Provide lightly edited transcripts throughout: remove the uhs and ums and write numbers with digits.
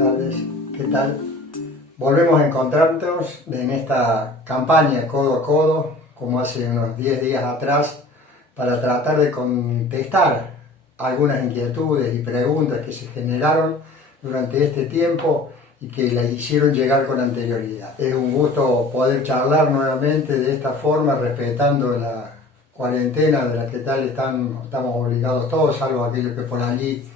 tardes, ¿qué tal? Volvemos a encontrarnos en esta campaña codo a codo, como hace unos 10 días atrás, para tratar de contestar algunas inquietudes y preguntas que se generaron durante este tiempo y que la hicieron llegar con anterioridad. Es un gusto poder charlar nuevamente de esta forma, respetando la cuarentena de la que tal estamos obligados todos, salvo aquellos que por allí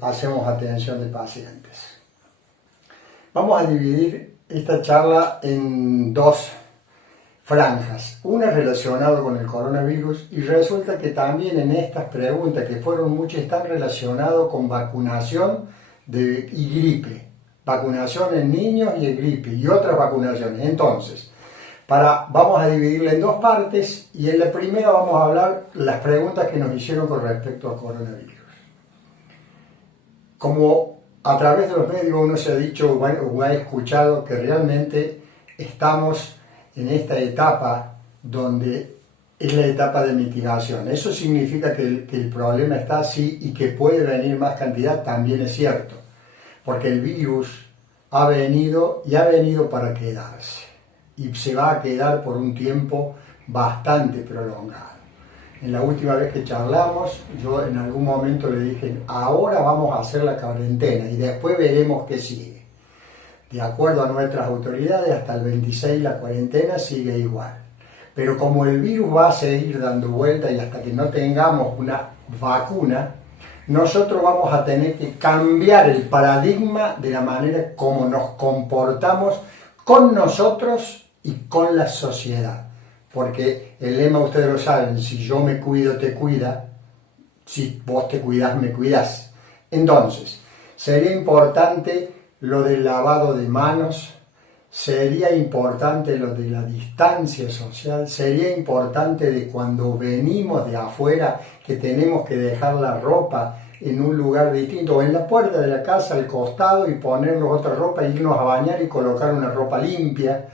hacemos atención de pacientes. Vamos a dividir esta charla en dos franjas, una relacionada con el coronavirus, y resulta que también en estas preguntas, que fueron muchas, están relacionadas con vacunación y gripe, vacunación en niños y gripe y otras vacunaciones. Entonces, vamos a dividirla en dos partes, y en la primera vamos a hablar las preguntas que nos hicieron con respecto al coronavirus. Como a través de los medios uno se ha dicho o ha escuchado que realmente estamos en esta etapa donde es la etapa de mitigación. Eso significa que el problema está así y que puede venir más cantidad, también es cierto, porque el virus ha venido para quedarse y se va a quedar por un tiempo bastante prolongado. En la última vez que charlamos, yo en algún momento le dije, ahora vamos a hacer la cuarentena y después veremos qué sigue. De acuerdo a nuestras autoridades, hasta el 26 la cuarentena sigue igual. Pero como el virus va a seguir dando vuelta y hasta que no tengamos una vacuna, nosotros vamos a tener que cambiar el paradigma de la manera como nos comportamos con nosotros y con la sociedad. Porque el lema, ustedes lo saben, si yo me cuido, te cuida, si vos te cuidás, me cuidás. Entonces, sería importante lo del lavado de manos, sería importante lo de la distancia social, sería importante de cuando venimos de afuera que tenemos que dejar la ropa en un lugar distinto, o en la puerta de la casa al costado, y ponernos otra ropa, irnos a bañar y colocar una ropa limpia.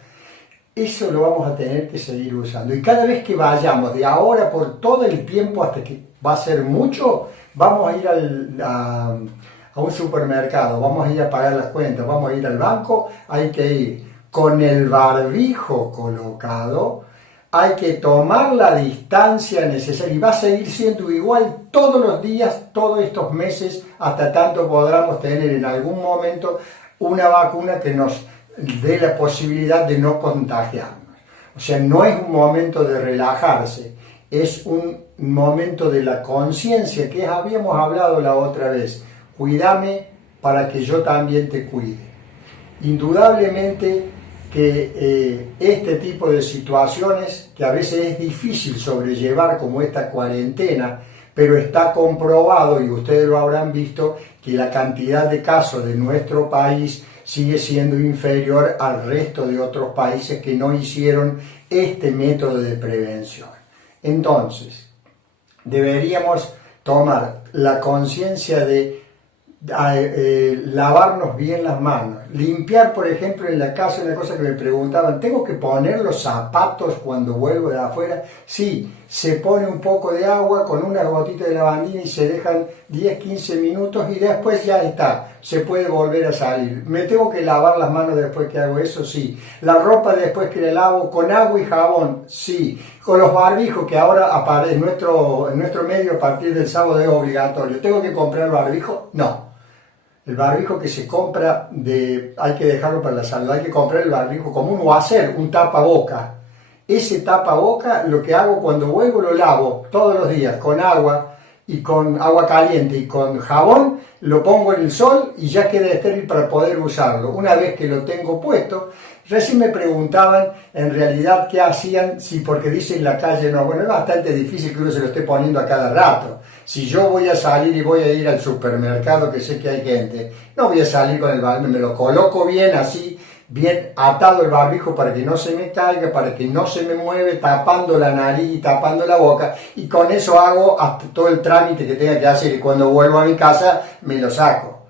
Eso lo vamos a tener que seguir usando. Y cada vez que vayamos, de ahora por todo el tiempo hasta que va a ser mucho, vamos a ir a un supermercado, vamos a ir a pagar las cuentas, vamos a ir al banco, hay que ir con el barbijo colocado, hay que tomar la distancia necesaria y va a seguir siendo igual todos los días, todos estos meses, hasta tanto podamos tener en algún momento una vacuna que nos dé la posibilidad de no contagiarnos. O sea, no es un momento de relajarse, es un momento de la conciencia que habíamos hablado la otra vez. Cuídame para que yo también te cuide. Indudablemente que este tipo de situaciones, que a veces es difícil sobrellevar como esta cuarentena, pero está comprobado, y ustedes lo habrán visto, que la cantidad de casos de nuestro país sigue siendo inferior al resto de otros países que no hicieron este método de prevención. Entonces, deberíamos tomar la conciencia de lavarnos bien las manos, limpiar, por ejemplo, en la casa. Una cosa que me preguntaban, ¿tengo que poner los zapatos cuando vuelvo de afuera? Sí, se pone un poco de agua con una gotita de lavandina y se dejan 10-15 minutos y después ya está, se puede volver a salir. ¿Me tengo que lavar las manos después que hago eso? Sí. ¿La ropa después que la lavo con agua y jabón? Sí. Con los barbijos, que ahora en nuestro medio a partir del sábado es obligatorio. ¿Tengo que comprar barbijo? No. El barbijo que se compra, hay que dejarlo para la salud, hay que comprar el barbijo común o hacer un tapaboca. Ese tapaboca, lo que hago cuando vuelvo, lo lavo todos los días con agua, y con agua caliente y con jabón, lo pongo en el sol y ya queda estéril para poder usarlo. Una vez que lo tengo puesto, recién me preguntaban en realidad qué hacían, porque dicen en la calle, no, bueno, es bastante difícil que uno se lo esté poniendo a cada rato. Si yo voy a salir y voy a ir al supermercado, que sé que hay gente, no voy a salir con el barbijo, me lo coloco bien así, bien atado el barbijo para que no se me caiga, para que no se me mueve, tapando la nariz y tapando la boca, y con eso hago hasta todo el trámite que tenga que hacer, y cuando vuelvo a mi casa me lo saco.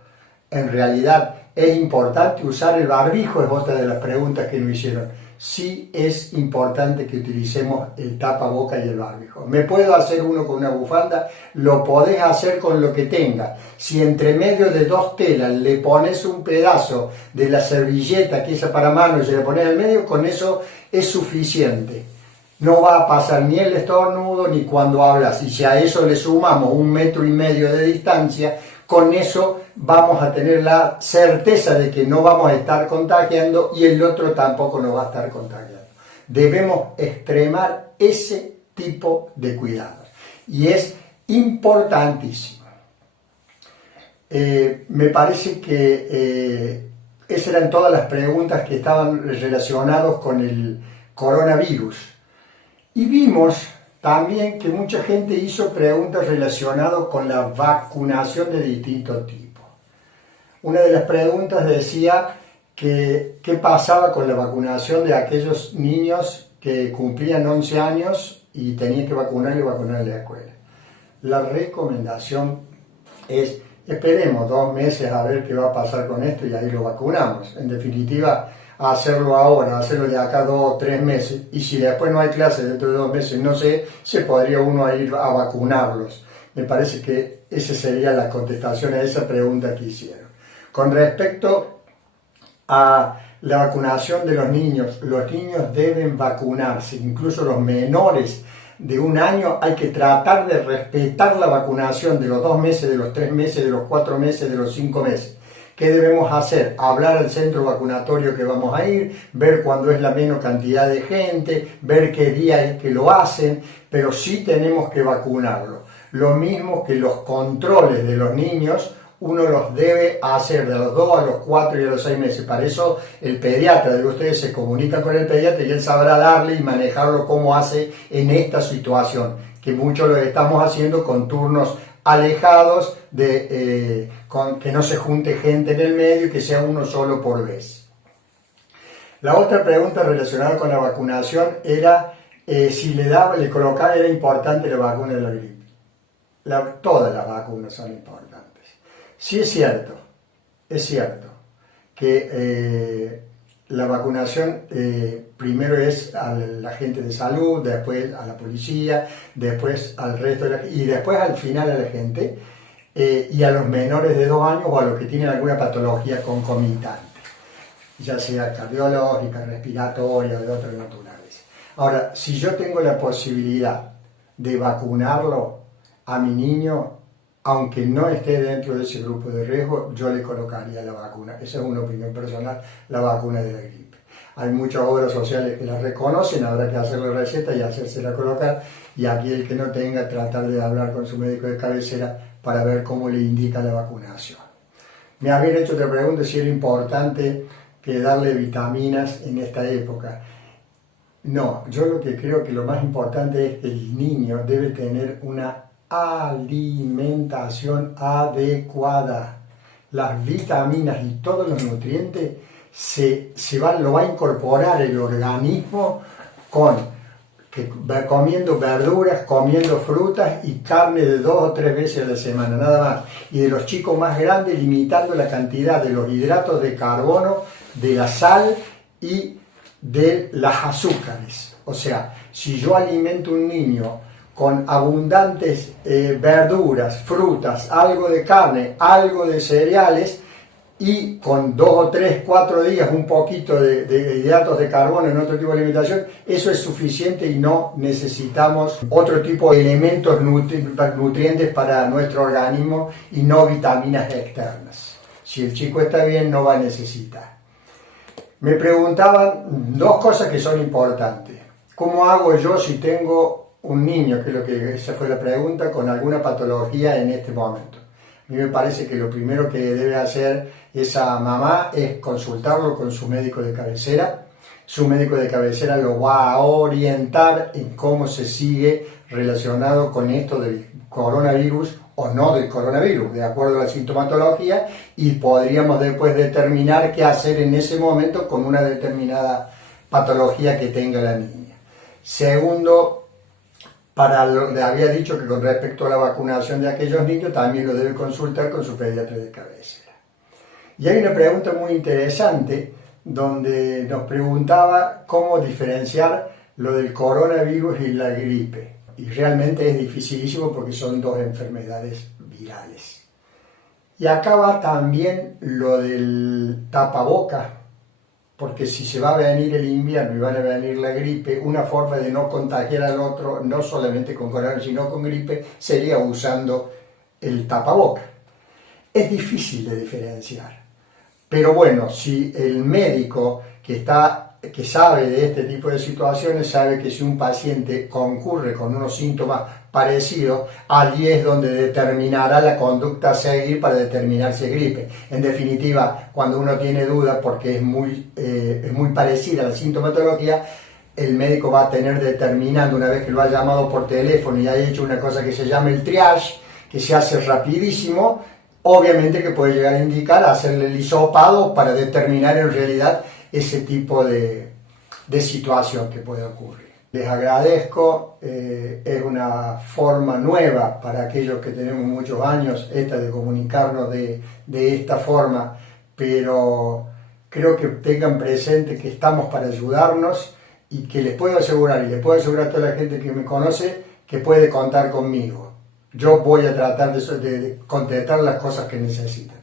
En realidad es importante usar el barbijo, es otra de las preguntas que nos hicieron. sí es importante que utilicemos el tapaboca y el barbijo. ¿Me puedo hacer uno con una bufanda? Lo podés hacer con lo que tengas. Si entre medio de dos telas le pones un pedazo de la servilleta que es para mano y se le pones al medio, con eso es suficiente. No va a pasar ni el estornudo ni cuando hablas. Y si a eso le sumamos 1,5 metros de distancia, con eso vamos a tener la certeza de que no vamos a estar contagiando y el otro tampoco nos va a estar contagiando. Debemos extremar ese tipo de cuidados y es importantísimo. Me parece que esas eran todas las preguntas que estaban relacionadas con el coronavirus. Y vimos también que mucha gente hizo preguntas relacionadas con la vacunación de distintos tipos. Una de las preguntas decía que qué pasaba con la vacunación de aquellos niños que cumplían 11 años y tenían que vacunar en la escuela. La recomendación es, esperemos 2 meses a ver qué va a pasar con esto y ahí lo vacunamos. En definitiva, hacerlo ahora, hacerlo de acá 2 o 3 meses, y si después no hay clases dentro de 2 meses, no sé, se podría uno ir a vacunarlos. Me parece que esa sería la contestación a esa pregunta que hicieron. Con respecto a la vacunación de los niños deben vacunarse, incluso los menores de 1 año, hay que tratar de respetar la vacunación de los 2 meses, de los 3 meses, de los 4 meses, de los 5 meses. ¿Qué debemos hacer? Hablar al centro vacunatorio que vamos a ir, ver cuándo es la menos cantidad de gente, ver qué día es que lo hacen, pero sí tenemos que vacunarlo. Lo mismo que los controles de los niños, uno los debe hacer de los 2 a los 4 y a los 6 meses. Para eso el pediatra de ustedes se comunica con el pediatra y él sabrá darle y manejarlo como hace en esta situación, que muchos lo estamos haciendo con turnos alejados, con que no se junte gente en el medio y que sea uno solo por vez. La otra pregunta relacionada con la vacunación era si le colocaba, era importante la vacuna de la gripe. Todas las vacunas son importantes. Sí es cierto que la vacunación primero es a la gente de salud, después a la policía, después al resto y después al final a la gente y a los menores de 2 años o a los que tienen alguna patología concomitante, ya sea cardiológica, respiratoria o de otras naturales. Ahora, si yo tengo la posibilidad de vacunarlo a mi niño, aunque no esté dentro de ese grupo de riesgo, yo le colocaría la vacuna. Esa es una opinión personal, la vacuna de la gripe. Hay muchas obras sociales que la reconocen, habrá que hacerle receta y hacérsela colocar, y aquí el que no tenga, tratar de hablar con su médico de cabecera para ver cómo le indica la vacunación. Me habían hecho otra pregunta si era importante que darle vitaminas en esta época. No, yo lo que creo que lo más importante es que el niño debe tener una alimentación adecuada. Las vitaminas y todos los nutrientes lo va a incorporar el organismo comiendo verduras, comiendo frutas y carne de 2 o 3 veces a la semana, nada más. Y de los chicos más grandes, limitando la cantidad de los hidratos de carbono, de la sal y de las azúcares. O sea, si yo alimento a un niño con abundantes verduras, frutas, algo de carne, algo de cereales y con 2 o 3, 4 días un poquito de hidratos de carbono en otro tipo de alimentación, eso es suficiente y no necesitamos otro tipo de elementos nutrientes para nuestro organismo y no vitaminas externas. Si el chico está bien, no va a necesitar. Me preguntaban 2 cosas que son importantes. ¿Cómo hago yo si tengo un niño, esa fue la pregunta, con alguna patología en este momento? A mí me parece que lo primero que debe hacer esa mamá es consultarlo con su médico de cabecera. Su médico de cabecera lo va a orientar en cómo se sigue relacionado con esto del coronavirus o no del coronavirus, de acuerdo a la sintomatología, y podríamos después determinar qué hacer en ese momento con una determinada patología que tenga la niña. Segundo, le había dicho que con respecto a la vacunación de aquellos niños también lo debe consultar con su pediatra de cabecera. Y hay una pregunta muy interesante donde nos preguntaba cómo diferenciar lo del coronavirus y la gripe. Y realmente es dificilísimo porque son dos enfermedades virales. Y acá va también lo del tapaboca, porque si se va a venir el invierno y van a venir la gripe, una forma de no contagiar al otro, no solamente con coronavirus, sino con gripe, sería usando el tapaboca. Es difícil de diferenciar, pero bueno, si el médico que sabe de este tipo de situaciones sabe que si un paciente concurre con unos síntomas parecidos, allí es donde determinará la conducta a seguir para determinar si es gripe. En definitiva, cuando uno tiene dudas porque es muy parecida a la sintomatología, el médico va a tener determinando, una vez que lo ha llamado por teléfono y ha hecho una cosa que se llama el triage, que se hace rapidísimo, obviamente que puede llegar a indicar hacerle el hisopado para determinar en realidad ese tipo de situación que puede ocurrir. Les agradezco, es una forma nueva para aquellos que tenemos muchos años, esta de comunicarnos de esta forma, pero creo que tengan presente que estamos para ayudarnos y que les puedo asegurar, y les puedo asegurar a toda la gente que me conoce, que puede contar conmigo. Yo voy a tratar de contestar las cosas que necesitan.